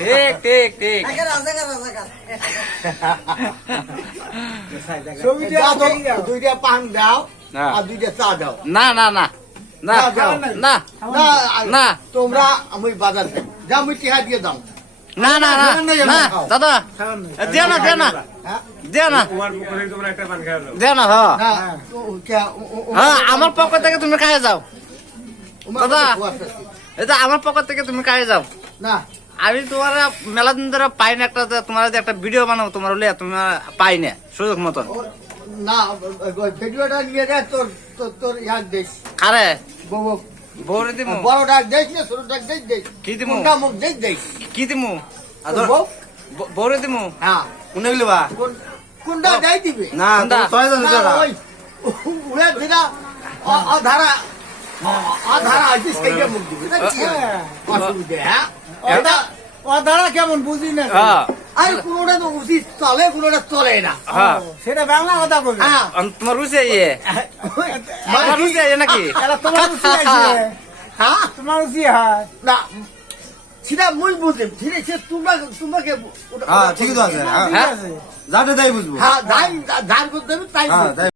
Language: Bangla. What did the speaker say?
ঠিক ঠিক ঠিক দুইটা পান দাও আর দুইটা চা দাও। না না না না না না তোমরা আমি বাজার যাই যা আমি টিহা দিয়ে দাও। না না না না দাদা দেও না দেও না দেও না দেও না হ্যাঁ আমার পকেট থেকে তুমি খাই যাও দাদা এটা আমার পকেট থেকে তুমি খাই যাও না আমি তোমার মেলা দিন ধরে পাই না একটা তোমার একটা ভিডিও বানাবো তোমার তোমার পাই না সুযোগ মতন না ভিডিওটা নিয়ে যায় তোর তোর ইয়ার দেশ আরে বউ বউরে দিমু বড়টার দেশ না ছোটটার দেশ দেশ কি দিমু মুখ দেশ দেশ কি দিমু বউ বউরে দিমু হ্যাঁ কোনে গেলবা কোনটা দেয় দিবে না ছয় টাকা ওই উড়ে দিনা অধারা অধারা আছে সেইটা মুখ দিবে অসুবিধা হ্যাঁ অধারা কেমন বুঝি না আরে কোনটা তো উচিত চলে কোনটা চলে না হ্যাঁ সেটা বাংলা কথা বলবে হ্যাঁ তোমার রুচি ইয়ে তোমার রুচি ইয়ে নাকি এটা তোমার রুচি আছে হ্যাঁ তোমার রুচি হয় না সেটা মুই বুঝি ঠিক আছে তোমাকে হ্যাঁ ঠিক আছে ঠিক আছে যাতে তাই বুঝবো হ্যাঁ ধান করতে হবে তাই হ্যাঁ